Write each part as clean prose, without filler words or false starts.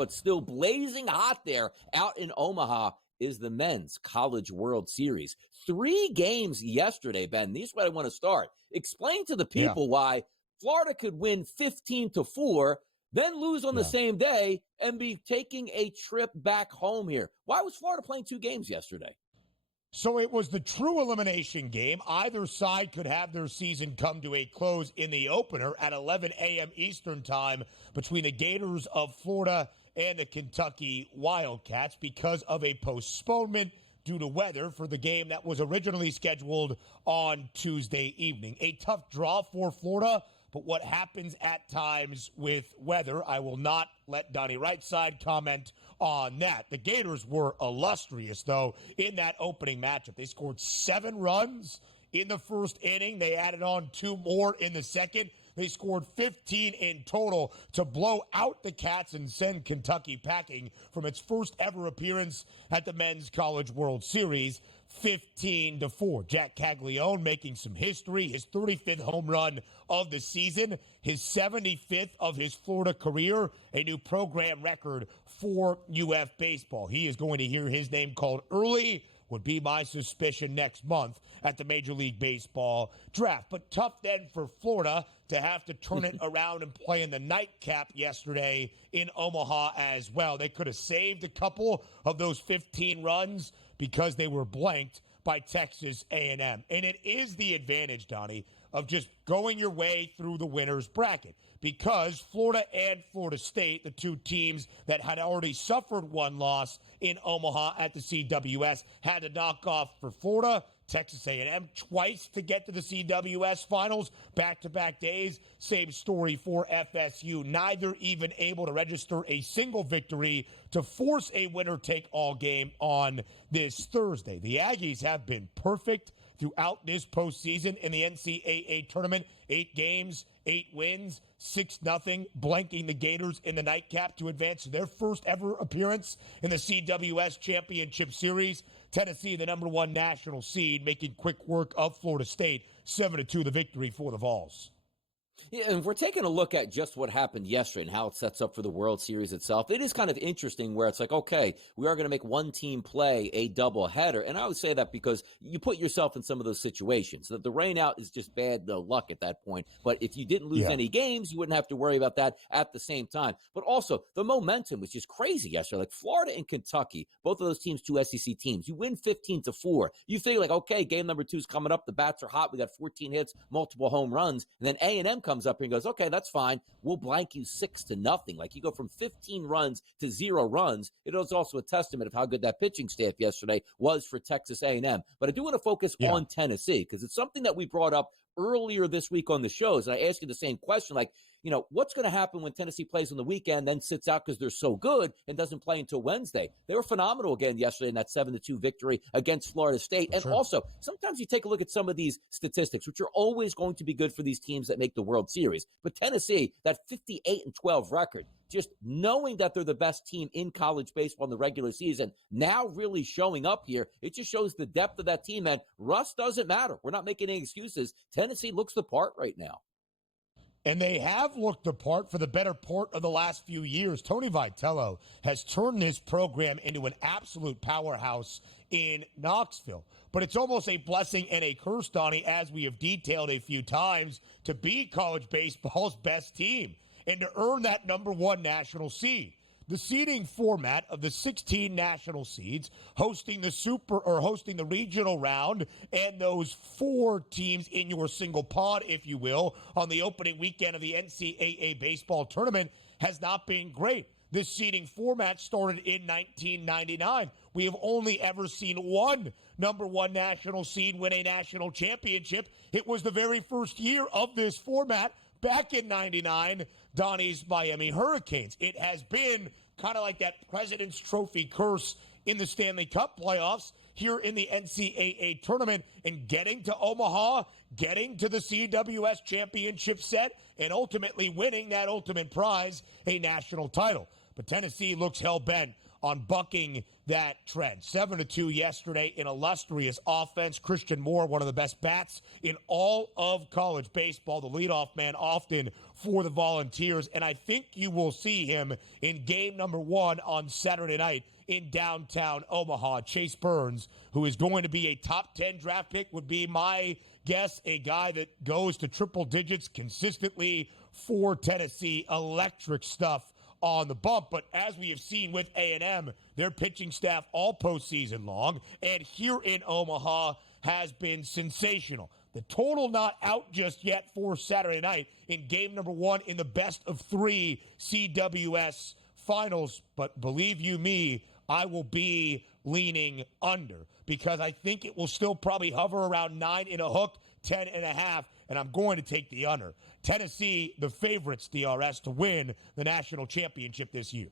but still blazing hot there out in Omaha is the Men's College World Series. 3 games yesterday, Ben. These are where I want to start. Explain to the people why Florida could win 15-4, then lose on the same day and be taking a trip back home here. Why was Florida playing 2 games yesterday? So it was the true elimination game. Either side could have their season come to a close in the opener at 11 a.m. Eastern time between the Gators of Florida and the Kentucky Wildcats because of a postponement due to weather for the game that was originally scheduled on Tuesday evening. A tough draw for Florida, but what happens at times with weather, I will not let Donnie Rightside comment on that. The Gators were illustrious, though, in that opening matchup. They scored 7 runs in the first inning. They added on 2 more in the second. They scored 15 in total to blow out the Cats and send Kentucky packing from its first ever appearance at the Men's College World Series, 15-4. Jack Caglione making some history, his 35th home run of the season, his 75th of his Florida career, a new program record for UF baseball. He is going to hear his name called early, would be my suspicion, next month at the Major League Baseball draft. But tough then for Florida to have to turn it around and play in the nightcap yesterday in Omaha as well. They could have saved a couple of those 15 runs because they were blanked by Texas A&M. And it is the advantage, Donnie, of just going your way through the winner's bracket, because Florida and Florida State, the 2 teams that had already suffered 1 loss in Omaha at the CWS, had to knock off for Florida. Texas A&M twice to get to the CWS finals, back-to-back days. Same story for FSU. Neither even able to register a single victory to force a winner-take-all game on this Thursday. The Aggies have been perfect throughout this postseason in the NCAA tournament. 8 games, 8 wins, 6-0, blanking the Gators in the nightcap to advance to their first ever appearance in the CWS Championship Series. Tennessee, the number 1 national seed, making quick work of Florida State. 7-2 the victory for the Vols. Yeah, and if we're taking a look at just what happened yesterday and how it sets up for the World Series itself, it is kind of interesting where it's like, okay, we are going to make one team play a doubleheader. And I would say that because you put yourself in some of those situations. That the rain out is just bad luck at that point. But if you didn't lose any games, you wouldn't have to worry about that at the same time. But also, the momentum was just crazy yesterday. Like Florida and Kentucky, both of those teams, 2 SEC teams. You win 15-4. You figure like, okay, game number 2 is coming up. The bats are hot. We got 14 hits, multiple home runs. And then A&M comes up here and goes, okay, that's fine. We'll blank you 6-0. Like you go from 15 runs to 0 runs. It was also a testament of how good that pitching staff yesterday was for Texas A&M. But I do want to focus on Tennessee because it's something that we brought up earlier this week on the shows. And I asked you the same question, like, you know, what's going to happen when Tennessee plays on the weekend, then sits out because they're so good and doesn't play until Wednesday? They were phenomenal again yesterday in that 7-2 victory against Florida State. And also, sometimes you take a look at some of these statistics, which are always going to be good for these teams that make the World Series. But Tennessee, that 58-12 record, just knowing that they're the best team in college baseball in the regular season, now really showing up here, it just shows the depth of that team. And rust doesn't matter. We're not making any excuses. Tennessee looks the part right now. And they have looked the part for the better part of the last few years. Tony Vitello has turned this program into an absolute powerhouse in Knoxville. But it's almost a blessing and a curse, Donnie, as we have detailed a few times, to be college baseball's best team and to earn that number 1 national seed. The seeding format of the 16 national seeds hosting the regional round and those 4 teams in your single pod, if you will, on the opening weekend of the NCAA baseball tournament has not been great. This seeding format started in 1999. We have only ever seen 1 number 1 national seed win a national championship. It was the very first year of this format back in 99, Donnie's Miami Hurricanes. It has been kind of like that President's Trophy curse in the Stanley Cup playoffs here in the NCAA tournament, and getting to Omaha, getting to the CWS championship set, and ultimately winning that ultimate prize, a national title. But Tennessee looks hell-bent on bucking that trend. 7-2 yesterday, an illustrious offense. Christian Moore, one of the best bats in all of college baseball, the leadoff man often for the Volunteers. And I think you will see him in game number 1 on Saturday night in downtown Omaha. Chase Burns, who is going to be a top 10 draft pick, would be my guess, a guy that goes to triple digits consistently for Tennessee. Electric stuff on the bump. But as we have seen with A&M, their pitching staff all postseason long, and here in Omaha has been sensational. The total not out just yet for Saturday night in game number 1 in the best of 3 CWS finals. But believe you me, I will be leaning under because I think it will still probably hover around 9 in a hook, 10.5, and I'm going to take the under. Tennessee, the favorites, DRS, to win the national championship this year.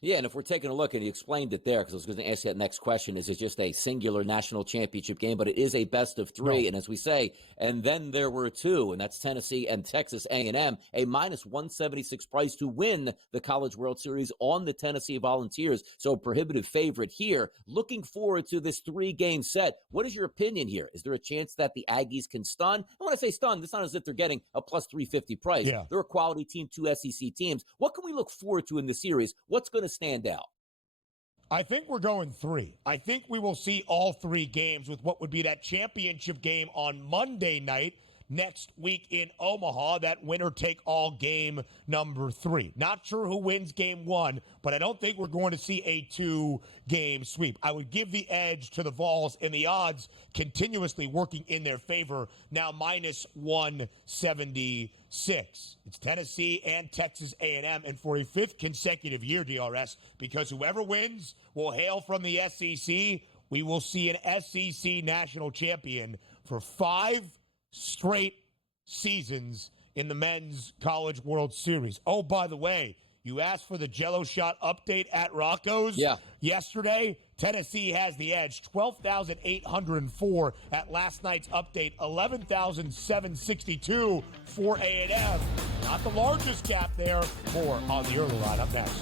Yeah, and if we're taking a look, and you explained it there, because I was going to ask you that next question, is it just a singular national championship game? But it is a best of 3, No. And as we say, and then there were 2, and that's Tennessee and Texas A&M, a minus 176 price to win the College World Series on the Tennessee Volunteers. So prohibitive favorite here. Looking forward to this 3-game set. What is your opinion here? Is there a chance that the Aggies can stun? And when I say stun, it's not as if they're getting a plus 350 price. Yeah. They're a quality team, 2 SEC teams. What can we look forward to in the series? What's going to stand out? I think we're going 3. I think we will see all 3 games with what would be that championship game on Monday night next week in Omaha, that winner-take-all game number 3. Not sure who wins game 1, but I don't think we're going to see a 2-game sweep. I would give the edge to the Vols, and the odds continuously working in their favor, now minus 176. It's Tennessee and Texas A&M, and for a 5th consecutive year, DRS, because whoever wins will hail from the SEC. We will see an SEC national champion for 5 straight seasons in the Men's College World Series. Oh, by the way, you asked for the Jello shot update at Rocco's yesterday. Tennessee has the edge, 12,804 at last night's update, 11,762 for A&M. Not the largest gap there. More on the early line up next.